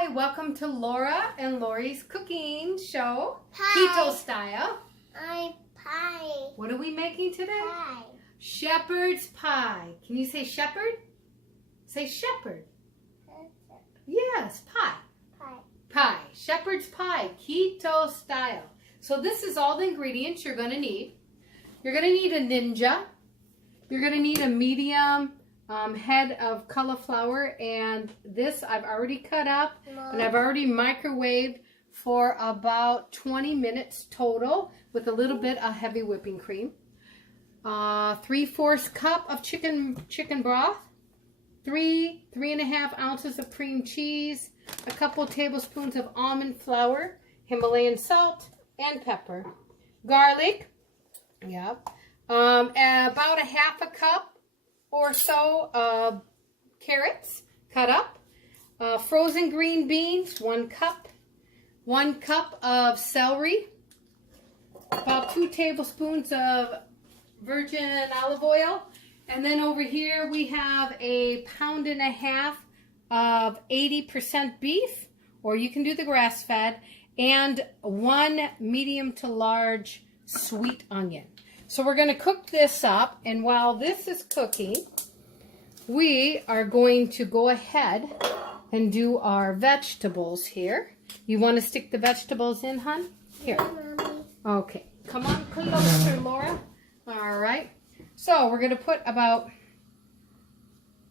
Hi, welcome to Laura and Laurie's cooking show, Hi. Keto style. I'm pie. What are we making today? Pie. Shepherd's pie. Can you say shepherd? Say shepherd. Yes, pie. Pie. Pie. Shepherd's pie, keto style. So this is all the ingredients you're going to need. You're going to need a Ninja. You're going to need a medium head of cauliflower, and this I've already cut up and I've already microwaved for about 20 minutes total with a little bit of heavy whipping cream. 3/4 cup of chicken broth, 3.5 ounces of cream cheese, a couple tablespoons of almond flour, Himalayan salt and pepper, garlic, about a 1/2 cup or so of carrots cut up, frozen green beans, 1 cup, 1 cup of celery, about 2 tablespoons of virgin olive oil, and then over here we have a 1.5 pounds of 80% beef, or you can do the grass-fed, and 1 medium to large sweet onion. So we're going to cook this up, and while this is cooking, we are going to go ahead and do our vegetables here. You want to stick the vegetables in, hon? Here. Yeah, Mommy. Okay. Come on closer, Laura. All right. So we're going to put about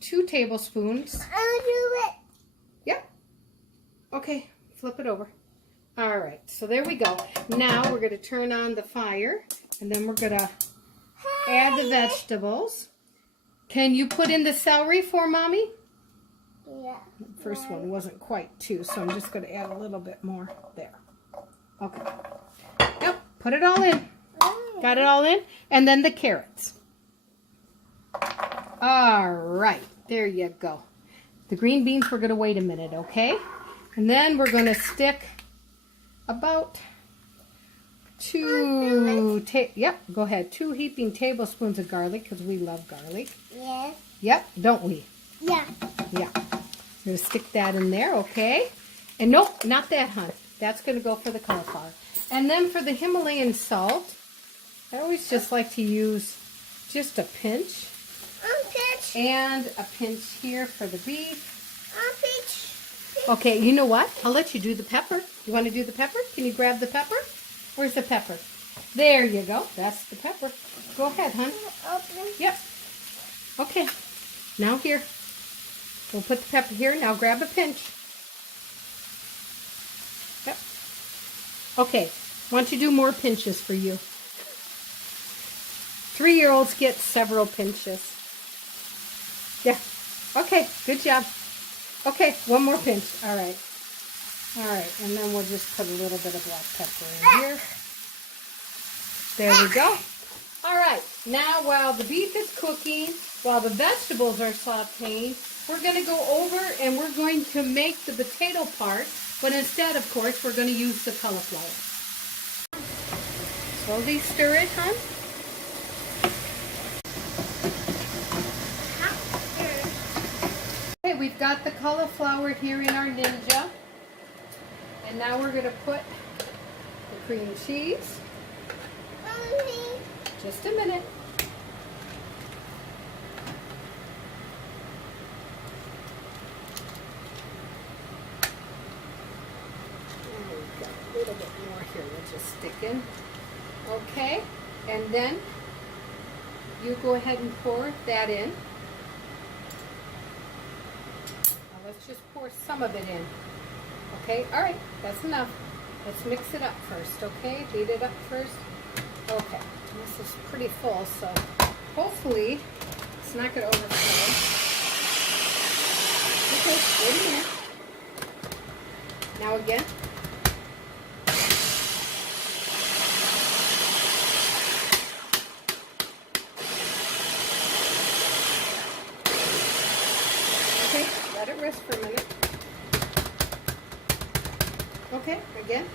2 tablespoons. I'll do it. Yep. Okay. Flip it over. All right. So there we go. Now we're going to turn on the fire. And then we're going to add the vegetables. Can you put in the celery for Mommy? Yeah. The first one wasn't quite 2, so I'm just going to add a little bit more there. Okay. Yep, put it all in. Got it all in? And then the carrots. All right, there you go. The green beans, we're going to wait a minute, okay? And then we're going to stick about 2 heaping tablespoons of garlic, because we love garlic. Yes. Yep, don't we? Yeah. Yeah. We're going to stick that in there, okay? And nope, not that, hon. That's going to go for the cauliflower. And then for the Himalayan salt, I always just like to use just a pinch. Pinch. And a pinch here for the beef. Pinch. Okay, you know what? I'll let you do the pepper. You want to do the pepper? Can you grab the pepper? Where's the pepper? There you go. That's the pepper. Go ahead, hon. Open. Yep. Okay. Now here. We'll put the pepper here. Now grab a pinch. Yep. Okay. I want to do more pinches for you. 3-year-olds get several pinches. Yeah. Okay. Good job. Okay. One more pinch. All right. All right. And then we'll just put a little bit of black pepper in here. There we go. All right. Now, while the beef is cooking, while the vegetables are sauteing, we're going to go over and we're going to make the potato part, but instead, of course, we're going to use the cauliflower. Slowly stir it, hon. Okay, we've got the cauliflower here in our Ninja. And now we're going to put the cream cheese. Mommy. Just a minute. We've got a little bit more here. We'll just stick in. Okay. And then you go ahead and pour that in. Now let's just pour some of it in. Okay, all right, that's enough. Let's mix it up first, okay? Beat it up first. Okay, this is pretty full, so hopefully it's not going to overflow. Okay, wait a minute. Now again. Okay, let it rest for a minute. Okay, again.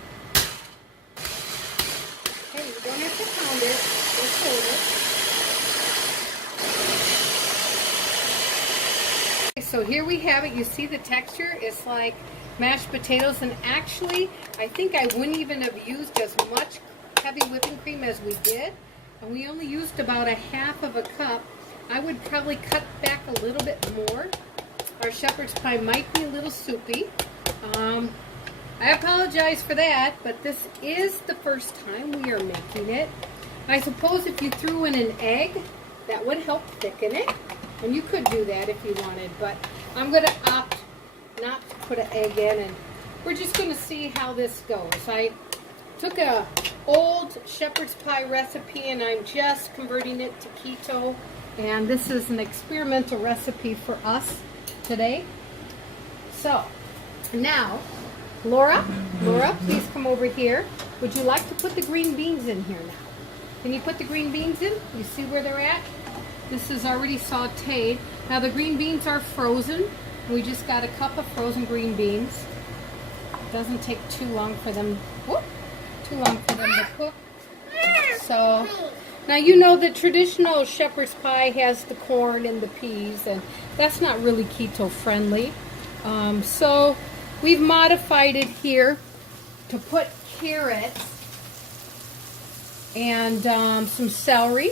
Okay, you don't have to pound it, just hold it. Okay, so here we have it. You see the texture? It's like mashed potatoes. And actually, I think I wouldn't even have used as much heavy whipping cream as we did. And we only used about 1/2 of a cup. I would probably cut back a little bit more. Our shepherd's pie might be a little soupy. I apologize for that, but this is the first time we are making it. I suppose if you threw in an egg, that would help thicken it. And you could do that if you wanted, but I'm going to opt not to put an egg in, and we're just going to see how this goes. I took a old shepherd's pie recipe, and I'm just converting it to keto, and this is an experimental recipe for us today. So, now, Laura, please come over here. Would you like to put the green beans in here now? Can you put the green beans in? You see where they're at? This is already sauteed. Now the green beans are frozen. We just got a cup of frozen green beans. It doesn't take too long for them, to cook. So, now you know the traditional shepherd's pie has the corn and the peas, and that's not really keto friendly. So we've modified it here to put carrots and some celery,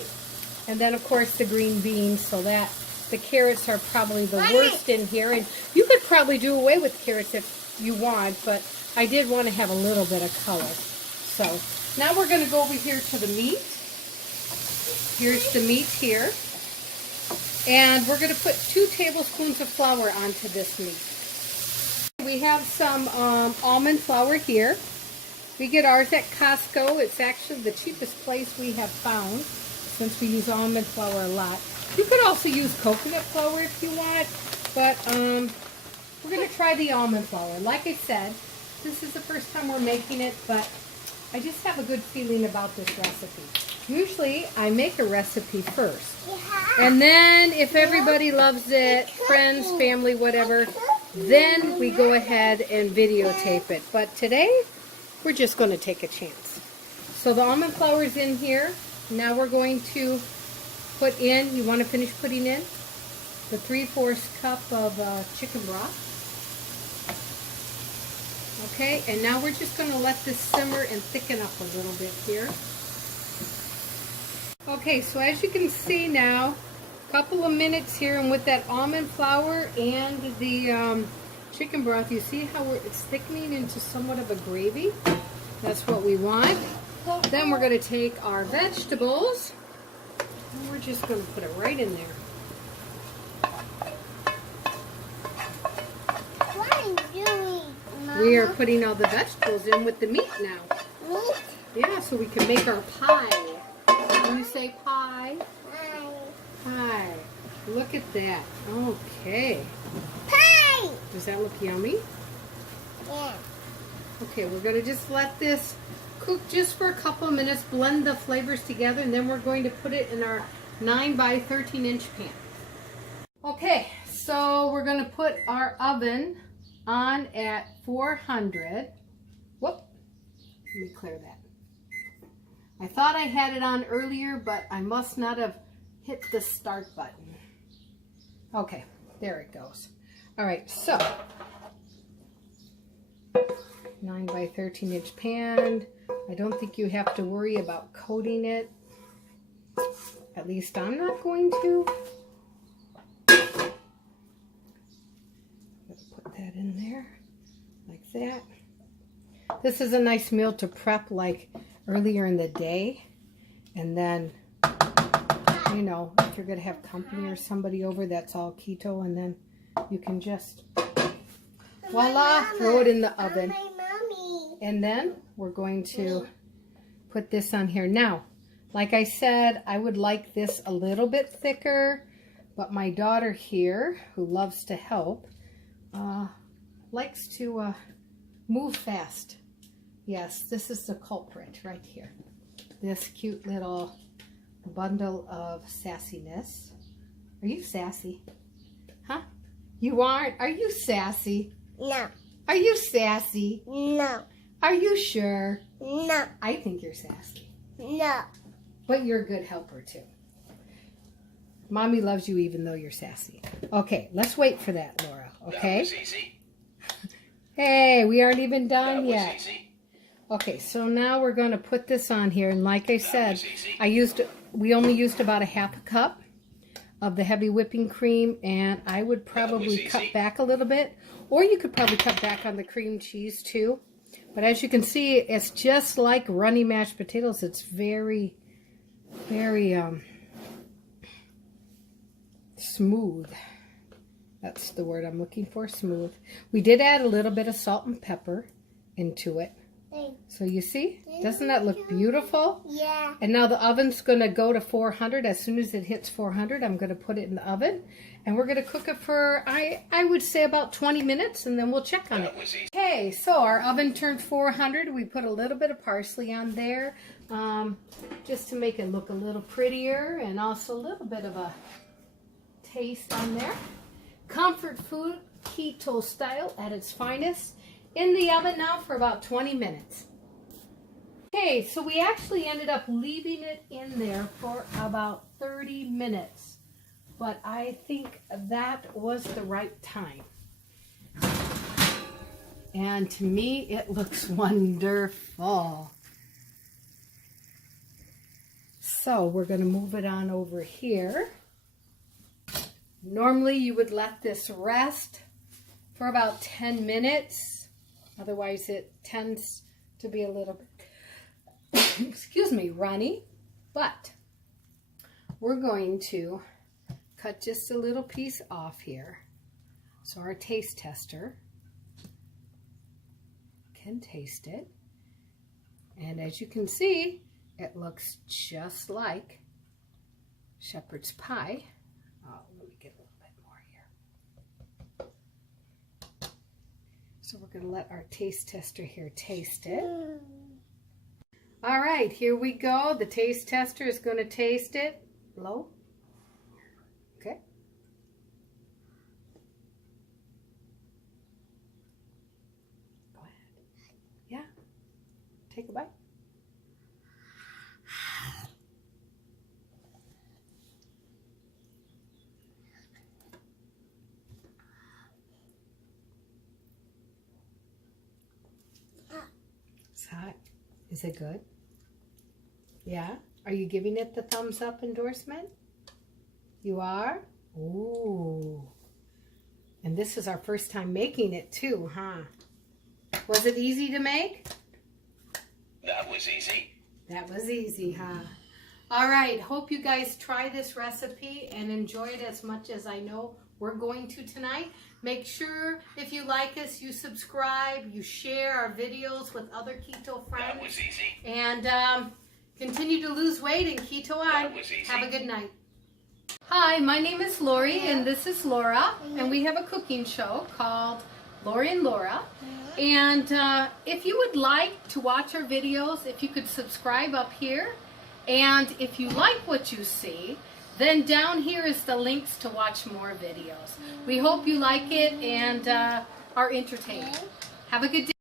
and then of course the green beans, so that the carrots are probably the worst in here. And you could probably do away with carrots if you want, but I did want to have a little bit of color. So now we're going to go over here to the meat. Here's the meat here. And we're going to put 2 tablespoons of flour onto this meat. We have some almond flour here. We get ours at Costco. It's actually the cheapest place we have found, since we use almond flour a lot. You could also use coconut flour if you want, but we're going to try the almond flour. Like I said, this is the first time we're making it, but I just have a good feeling about this recipe. Usually, I make a recipe first, and then if everybody loves it, friends, family, whatever, then we go ahead and videotape it. But today, we're just going to take a chance. So the almond flour is in here. Now we're going to put in, you want to finish putting in, the 3/4 cup of chicken broth. Okay, and now we're just going to let this simmer and thicken up a little bit here. Okay, so as you can see now, a couple of minutes here, and with that almond flour and the chicken broth, you see how it's thickening into somewhat of a gravy? That's what we want. Then we're going to take our vegetables, and we're just going to put it right in there. What are you doing, Mama? We are putting all the vegetables in with the meat now. Meat? Yeah, so we can make our pie. Can you say pie? Pie. Pie. Look at that. Okay. Pie! Does that look yummy? Yeah. Okay, we're going to just let this cook just for a couple of minutes, blend the flavors together, and then we're going to put it in our 9 by 13 inch pan. Okay, so we're going to put our oven on at 400. Whoop, let me clear that. I thought I had it on earlier, but I must not have hit the start button. Okay, there it goes. All right, so 9 by 13 inch pan. I don't think you have to worry about coating it. At least I'm not going to. I'm going to put that in there like that. This is a nice meal to prep like earlier in the day. And then, you know, if you're going to have company or somebody over, that's all keto. And then you can just, voila, throw it in the oven. And then we're going to put this on here. Now, like I said, I would like this a little bit thicker, but my daughter here, who loves to help, likes to move fast. Yes, this is the culprit right here. This cute little bundle of sassiness. Are you sassy? Huh? You aren't? Are you sassy? No. Are you sassy? No. Are you sure? No. I think you're sassy. No. But you're a good helper too. Mommy loves you even though you're sassy. Okay, let's wait for that, Laura. Okay? Hey, we aren't even done That was yet. easy. Okay, so now we're going to put this on here, and like I said, we only used about a half a cup of the heavy whipping cream, and I would probably cut back a little bit, or you could probably cut back on the cream cheese too. But as you can see, it's just like runny mashed potatoes. It's very, very smooth. That's the word I'm looking for, smooth. We did add a little bit of salt and pepper into it. So you see, doesn't that look beautiful? Yeah. And now the oven's going to go to 400. As soon as it hits 400, I'm going to put it in the oven. And we're going to cook it for, I would say, about 20 minutes, and then we'll check on it. Okay, so our oven turned 400. We put a little bit of parsley on there just to make it look a little prettier, and also a little bit of a taste on there. Comfort food, keto style at its finest. In the oven now for about 20 minutes. Okay, so we actually ended up leaving it in there for about 30 minutes. But I think that was the right time. And to me, it looks wonderful. So we're going to move it on over here. Normally you would let this rest for about 10 minutes. Otherwise it tends to be a little bit, excuse me, runny. But we're going to cut just a little piece off here. So our taste tester can taste it. And as you can see, it looks just like shepherd's pie. Oh, let me get a little bit more here. So we're going to let our taste tester here taste it. All right, here we go. The taste tester is going to taste it. Low. Okay. Go ahead. Yeah. Take a bite. It's hot. Is it good? Yeah? Are you giving it the thumbs up endorsement? You are? Ooh. And this is our first time making it too, huh? Was it easy to make? That was easy. That was easy, huh? All right. Hope you guys try this recipe and enjoy it as much as I know we're going to tonight. Make sure if you like us, you subscribe, you share our videos with other keto friends. That was easy. And continue to lose weight and keto on. That was easy. Have a good night. Hi, my name is Laurie and this is Laura, and we have a cooking show called Laurie&Laura. And if you would like to watch our videos, if you could subscribe up here, and if you like what you see, then down here is the links to watch more videos. We hope you like it and are entertained. Have a good day.